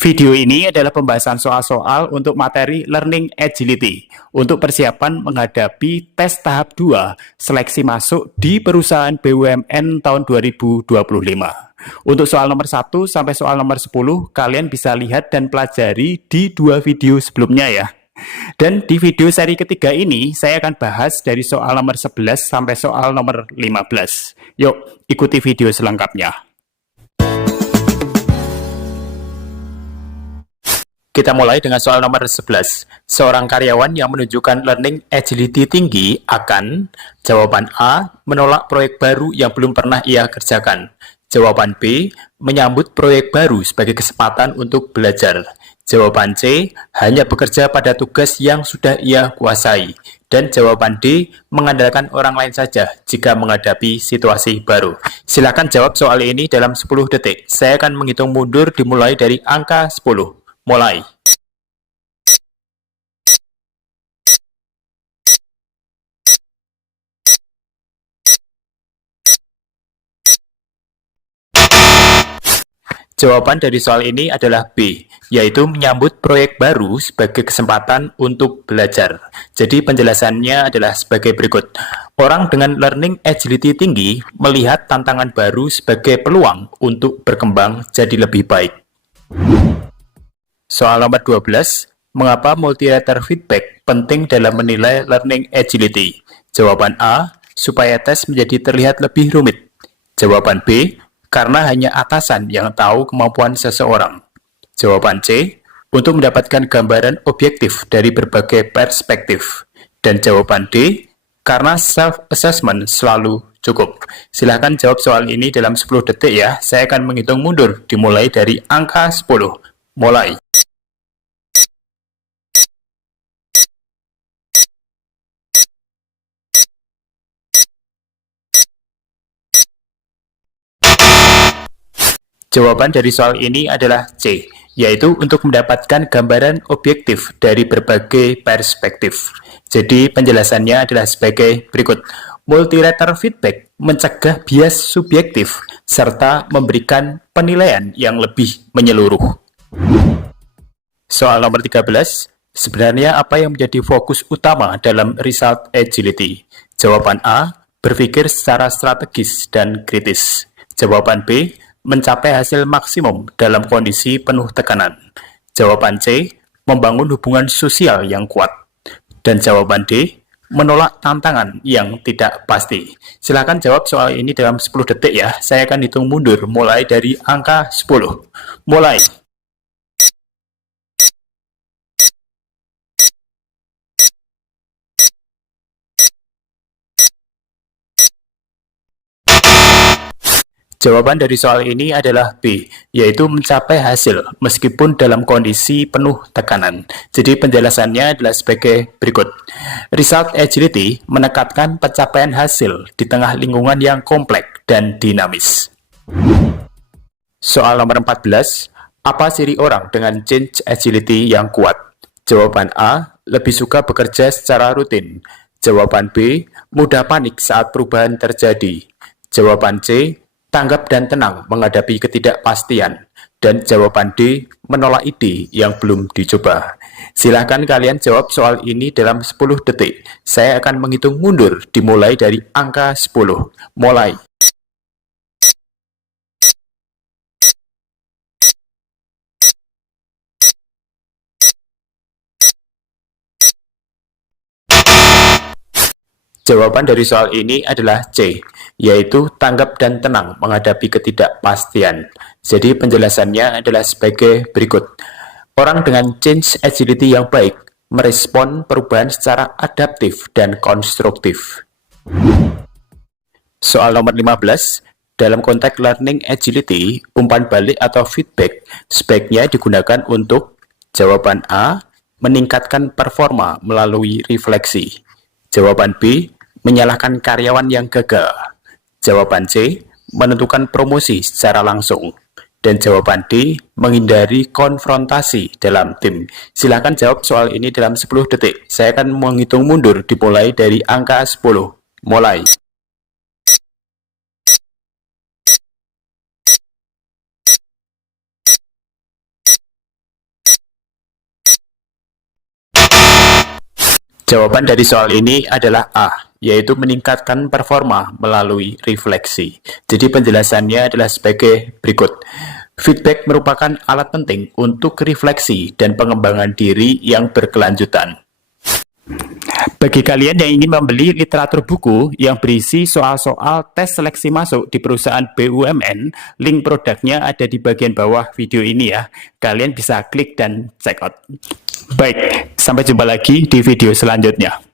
Video ini adalah pembahasan soal-soal untuk materi Learning Agility untuk persiapan menghadapi tes tahap 2 seleksi masuk di perusahaan BUMN tahun 2025. Untuk soal nomor 1 sampai soal nomor 10, kalian bisa lihat dan pelajari di dua video sebelumnya ya. Dan di video seri ketiga ini, saya akan bahas dari soal nomor 11 sampai soal nomor 15. Yuk, ikuti video selengkapnya. Kita mulai dengan soal nomor 11. Seorang karyawan yang menunjukkan learning agility tinggi akan, jawaban A, menolak proyek baru yang belum pernah ia kerjakan. Jawaban B, menyambut proyek baru sebagai kesempatan untuk belajar. Jawaban C, hanya bekerja pada tugas yang sudah ia kuasai. Dan jawaban D, mengandalkan orang lain saja jika menghadapi situasi baru. Silakan jawab soal ini dalam 10 detik. Saya akan menghitung mundur dimulai dari angka 10. Mulai. Jawaban dari soal ini adalah B, yaitu menyambut proyek baru sebagai kesempatan untuk belajar. Jadi penjelasannya adalah sebagai berikut. Orang dengan learning agility tinggi melihat tantangan baru sebagai peluang untuk berkembang jadi lebih baik. Soal nomor 12, mengapa multi-rater feedback penting dalam menilai learning agility? Jawaban A, supaya tes menjadi terlihat lebih rumit. Jawaban B, karena hanya atasan yang tahu kemampuan seseorang. Jawaban C, untuk mendapatkan gambaran objektif dari berbagai perspektif. Dan jawaban D, karena self-assessment selalu cukup. Silahkan jawab soal ini dalam 10 detik ya. Saya akan menghitung mundur dimulai dari angka 10. Mulai. Jawaban dari soal ini adalah C, yaitu untuk mendapatkan gambaran objektif dari berbagai perspektif. Jadi penjelasannya adalah sebagai berikut. Multi-rater feedback mencegah bias subjektif serta memberikan penilaian yang lebih menyeluruh. Soal nomor 13, sebenarnya apa yang menjadi fokus utama dalam result agility? Jawaban A, berpikir secara strategis dan kritis. Jawaban B, mencapai hasil maksimum dalam kondisi penuh tekanan. Jawaban C, membangun hubungan sosial yang kuat. Dan jawaban D, menolak tantangan yang tidak pasti. Silakan jawab soal ini dalam 10 detik ya. Saya akan hitung mundur mulai dari angka 10. Mulai. Jawaban dari soal ini adalah B, yaitu mencapai hasil meskipun dalam kondisi penuh tekanan. Jadi penjelasannya adalah sebagai berikut. Result agility menekankan pencapaian hasil di tengah lingkungan yang kompleks dan dinamis. Soal nomor 14, apa ciri orang dengan change agility yang kuat? Jawaban A, lebih suka bekerja secara rutin. Jawaban B, mudah panik saat perubahan terjadi. Jawaban C, tanggap dan tenang menghadapi ketidakpastian. Dan jawaban D, menolak ide yang belum dicoba. Silahkan kalian jawab soal ini dalam 10 detik. Saya akan menghitung mundur dimulai dari angka 10. Mulai. Jawaban dari soal ini adalah C, yaitu tanggap dan tenang menghadapi ketidakpastian. Jadi penjelasannya adalah sebagai berikut. Orang dengan change agility yang baik merespon perubahan secara adaptif dan konstruktif. Soal nomor 15, dalam konteks learning agility, umpan balik atau feedback sebaiknya digunakan untuk jawaban A, meningkatkan performa melalui refleksi. Jawaban B, menyalahkan karyawan yang gagal. Jawaban C, menentukan promosi secara langsung. Dan jawaban D, menghindari konfrontasi dalam tim. Silakan jawab soal ini dalam 10 detik. Saya akan menghitung mundur dimulai dari angka 10. Mulai. Jawaban dari soal ini adalah A, yaitu meningkatkan performa melalui refleksi. Jadi penjelasannya adalah sebagai berikut. Feedback merupakan alat penting untuk refleksi dan pengembangan diri yang berkelanjutan. Bagi kalian yang ingin membeli literatur buku yang berisi soal-soal tes seleksi masuk di perusahaan BUMN, link produknya ada di bagian bawah video ini ya. Kalian bisa klik dan check out. Baik, sampai jumpa lagi di video selanjutnya.